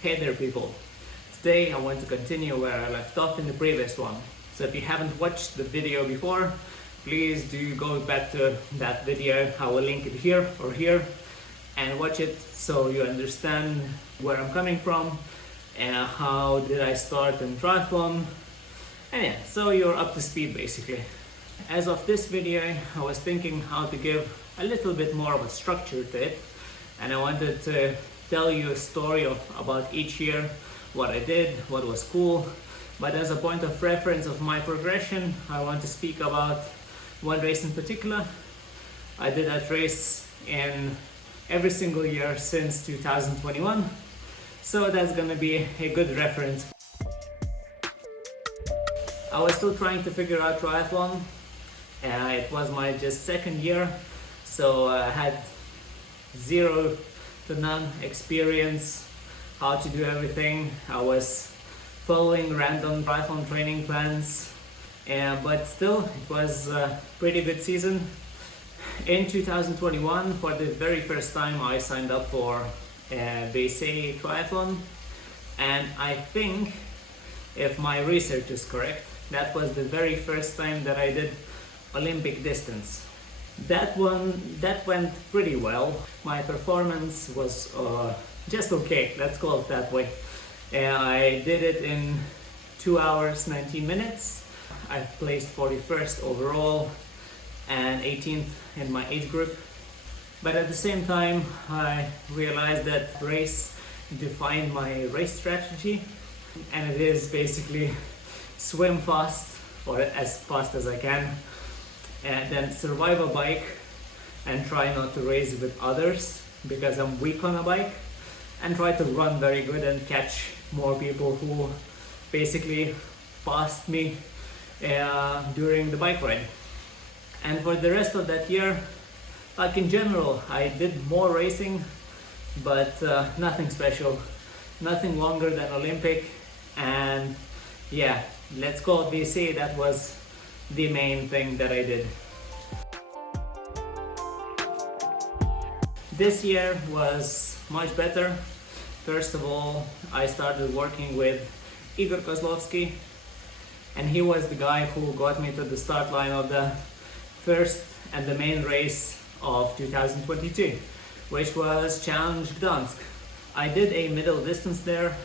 Hey there people, today I want to continue where I left off in the previous one. So if you haven't watched the video before, please do go back to that video. I will link it here or here and watch it so you understand where I'm coming from and how did I start in triathlon. And yeah, so you're up to speed basically. As of this video, I was thinking how to give a little bit more of a structure to it, and I wanted to tell you a story about each year, what I did, what was cool. But as a point of reference of my progression, I want to speak about one race in particular. I did that race in every single year since 2021, so that's gonna be a good reference. I was still trying to figure out triathlon. It was my just second year, so I had zero to none experience how to do everything. I was following random triathlon training plans, but still it was a pretty good season. In 2021, for the very first time, I signed up for BC triathlon, and I think, if my research is correct, that was the very first time that I did Olympic distance. That went pretty well. My performance was just okay, let's call it that way. I did it in 2 hours 19 minutes. I placed 41st overall and 18th in my age group. But at the same time, I realized that race defined my race strategy, and it is basically swim fast, or as fast as I can, and then survive a bike and try not to race with others because I'm weak on a bike, and try to run very good and catch more people who basically passed me during the bike ride. And for the rest of that year, like in general, I did more racing, but nothing special, nothing longer than Olympic. And yeah, let's call it BC, that was the main thing that I did. This year was much better. First of all, I started working with Igor Kozlovsky, and he was the guy who got me to the start line of the first and the main race of 2022, which was Challenge Gdansk. I did a middle distance there.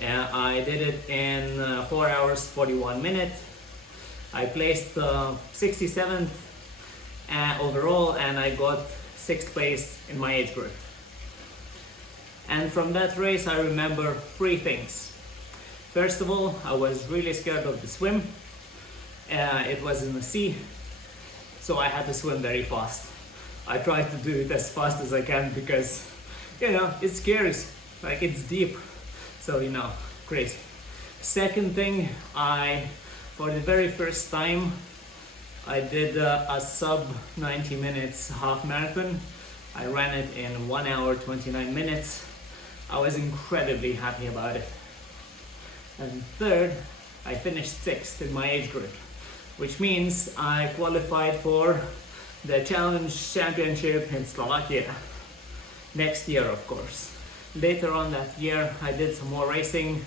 I did it in 4 hours 41 minutes. I placed 67th overall, and I got 6th place in my age group. And from that race I remember 3 things. First of all, I was really scared of the swim. It was in the sea, so I had to swim very fast. I tried to do it as fast as I can because, it's scary, like it's deep. So, crazy. Second thing, for the very first time, I did a sub 90 minutes half marathon. I ran it in 1 hour 29 minutes. I was incredibly happy about it. And third, I finished 6th in my age group, which means I qualified for the Challenge Championship in Slovakia next year, of course. Later on that year, I did some more racing,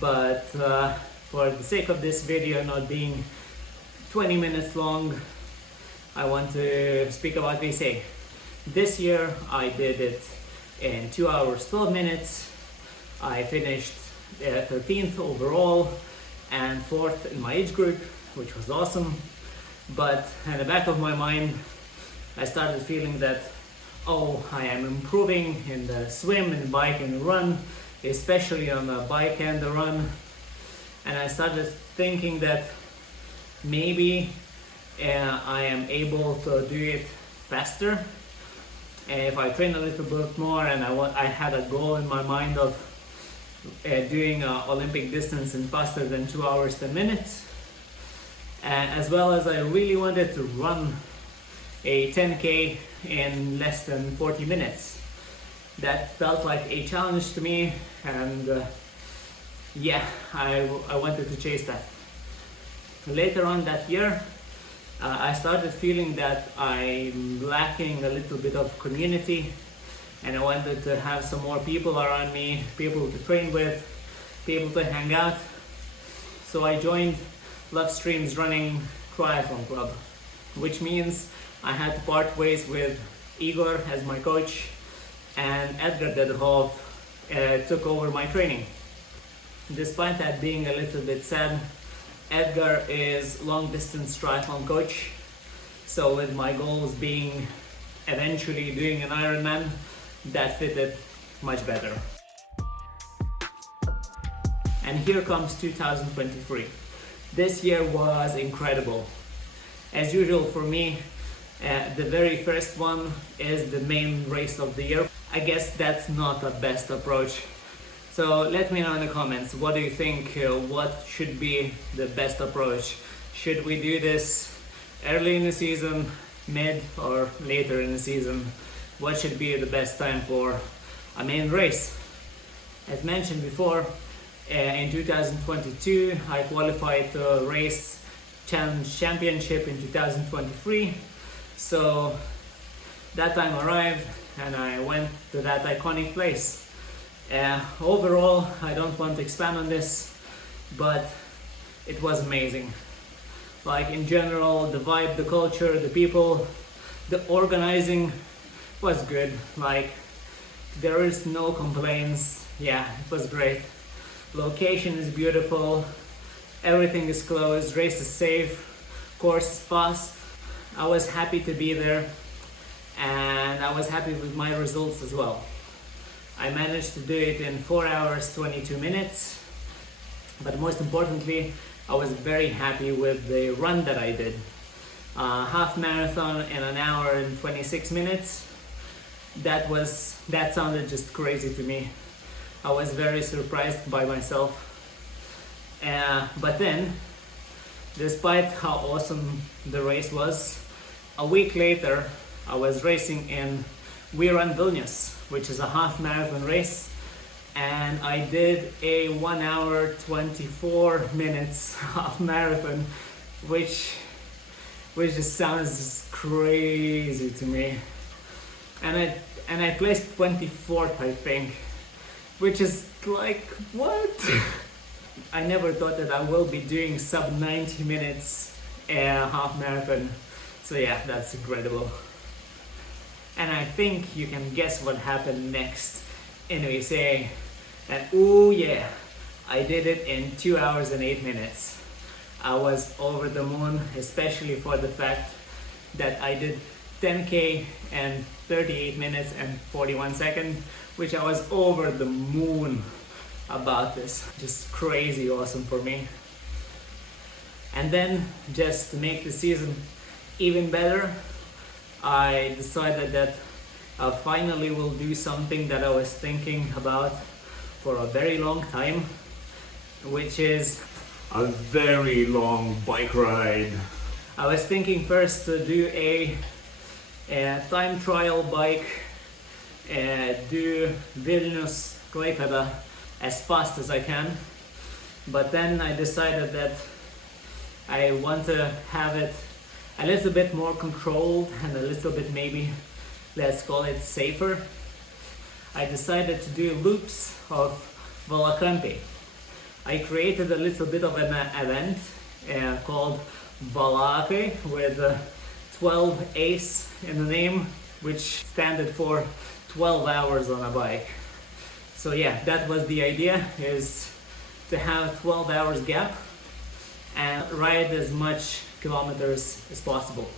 but for the sake of this video not being 20 minutes long, I want to speak about VC. This year I did it in 2 hours 12 minutes. I finished 13th overall and 4th in my age group, which was awesome. But in the back of my mind, I started feeling that, I am improving in the swim and bike and run, especially on the bike and the run. And I started thinking that maybe I am able to do it faster. And if I train a little bit more, and I had a goal in my mind of doing Olympic distance in faster than 2 hours 10 minutes. As well as I really wanted to run a 10K in less than 40 minutes. That felt like a challenge to me, and I wanted to chase that. Later on that year, I started feeling that I'm lacking a little bit of community and I wanted to have some more people around me, people to train with, people to hang out. So I joined Lovestream's running triathlon club, which means I had to part ways with Igor as my coach, and Edgar Dedhov took over my training. Despite that being a little bit sad, Edgar is long distance triathlon coach, so with my goals being eventually doing an Ironman, that fitted much better. And here comes 2023. This year was incredible. As usual for me, the very first one is the main race of the year. I guess that's not the best approach. So let me know in the comments, what do you think, what should be the best approach? Should we do this early in the season, mid or later in the season? What should be the best time for a main race? As mentioned before, in 2022 I qualified to race Challenge Championship in 2023. So that time arrived and I went to that iconic place. Overall, I don't want to expand on this, but it was amazing. Like in general, the vibe, the culture, the people, the organizing was good. Like there is no complaints. Yeah, it was great. Location is beautiful. Everything is closed. Race is safe. Course is fast. I was happy to be there, and I was happy with my results as well. I managed to do it in 4 hours 22 minutes, but most importantly, I was very happy with the run that I did. Half marathon in 1 hour and 26 minutes. That sounded just crazy to me. I was very surprised by myself. But then, despite how awesome the race was, a week later I was racing in We Run Vilnius, which is a half marathon race, and I did a 1 hour 24 minutes half marathon, which just sounds crazy to me. And I placed 24th, I think, which is like, what? I never thought that I will be doing sub 90 minutes half marathon. So yeah, that's incredible. And I think you can guess what happened next. Anyway, say that, oh yeah, I did it in 2 hours and 8 minutes. I was over the moon, especially for the fact that I did 10K and 38 minutes and 41 seconds, which I was over the moon about this. Just crazy awesome for me. And then, just to make the season even better, I decided that I finally will do something that I was thinking about for a very long time, which is a very long bike ride. I was thinking first to do a time trial bike, do Vilnius Klaipėda as fast as I can, but then I decided that I want to have it a little bit more controlled and a little bit, maybe let's call it, safer. I decided to do loops of Valakampi. I created a little bit of an event called Valakai with 12 A's in the name, which stands for 12 hours on a bike. So yeah, that was the idea, is to have 12 hours gap and ride as much kilometers as possible.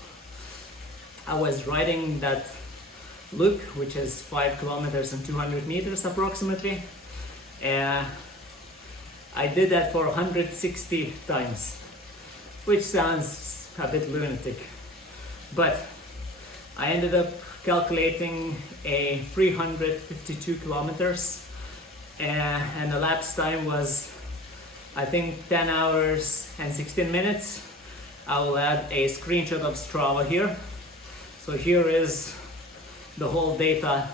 I was riding that loop, which is 5 kilometers and 200 meters approximately. I did that for 160 times, which sounds a bit lunatic, but I ended up calculating a 352 kilometers, and the lapse time was, I think, 10 hours and 16 minutes. I will add a screenshot of Strava here. So here is the whole data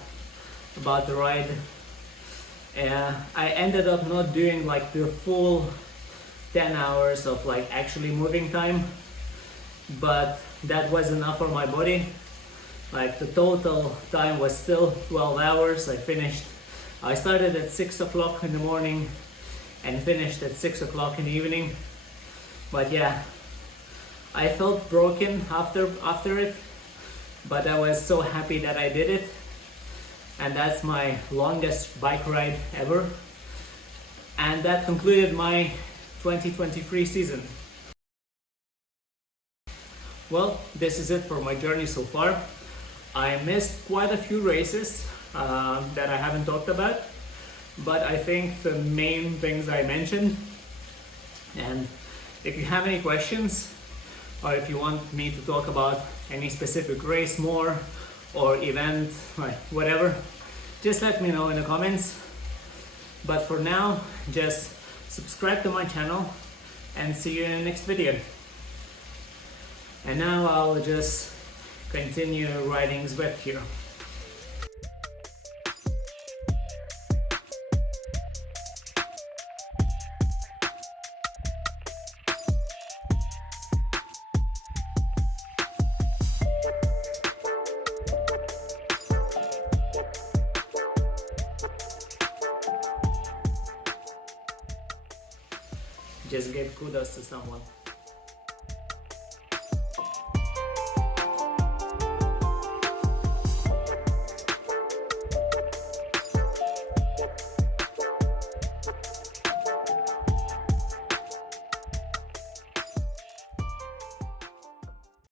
about the ride. I ended up not doing like the full 10 hours of like actually moving time, but that was enough for my body. Like the total time was still 12 hours. I started at 6 o'clock in the morning and finished at 6 o'clock in the evening. But yeah, I felt broken after it, but I was so happy that I did it. And that's my longest bike ride ever. And that concluded my 2023 season. Well, this is it for my journey so far. I missed quite a few races that I haven't talked about, but I think the main things I mentioned. And if you have any questions, or if you want me to talk about any specific race more or event, like whatever, just let me know in the comments. But for now, just subscribe to my channel and see you in the next video. And now I'll just continue riding Zwift here. Just give kudos to someone.